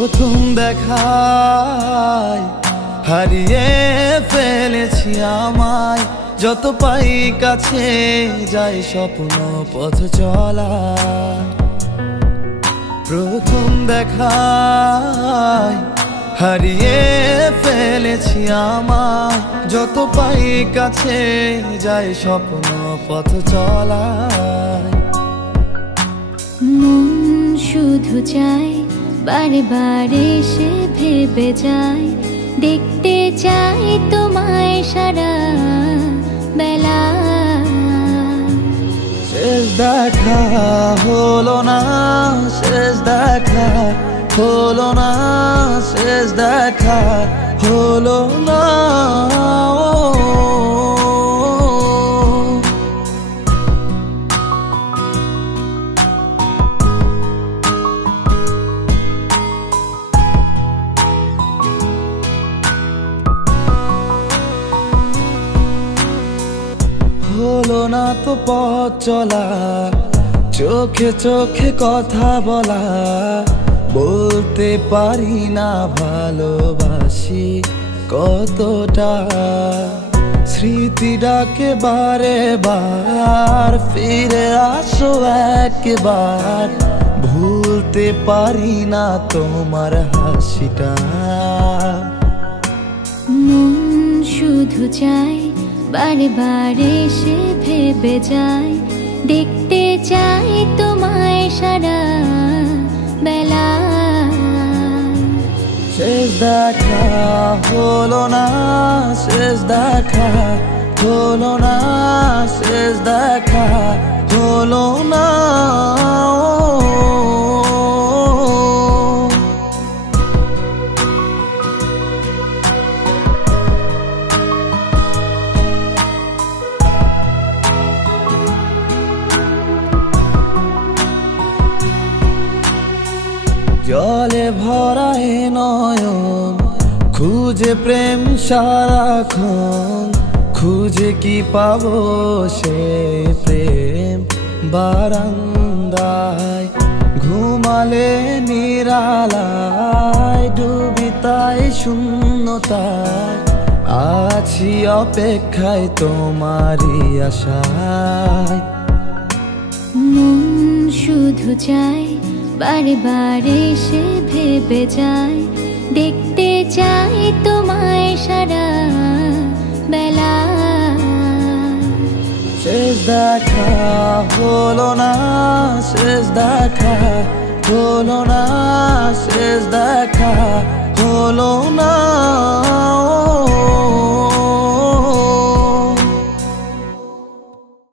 প্রথম দেখায় হারিয়ে ফেলেছি আমায়, যত পাই কাছে যাই স্বপ্ন পথ চলা। প্রথম দেখায় হারিয়ে ফেলেছি আমায়, যত পাই কাছে যাই স্বপ্ন পথ চলা। মন শুধু চায় বারে বারে সে ভেবে যায়, দেখতে চাই তোমায় সারা বেলা। শেষ দেখা হলো না, শেষ দেখা হলো না, শেষ দেখা হলো না। হলো না তো পথ চলা, চোখে চোখে কথা বলা, বলতে পারি না ভালোবাসি কতটা। স্মৃতি ডাকে বারে বার, ফিরে আসো একবার, ভুলতে পারি না তোমার হাসিটা। মন শুধু চায় বারে বারে সে ভেবে যায়, দেখতে চাই তোমায় সারা বেলা। শেষ দেখা হলো না, শেষ দেখা হলো না, শেষ দেখা হলো না। জলে ভরা এ নয়ন, খুঁজে প্রেম সারাক্ষণ, খুঁজে কি পাবো সে প্রেম বারান্দায়। ঘুমালে নিরালায়, ডুবি তাই শূন্যতায়, আছি অপেক্ষায় তোমারই আশায়। মন শুধু চায় বারে বারে সে ভেবে যায়, দেখতে চাই তোমায় সারা বেলা। শেষ দেখা হলো না, শেষ দেখা হলো না, শেষ দেখা হলো না।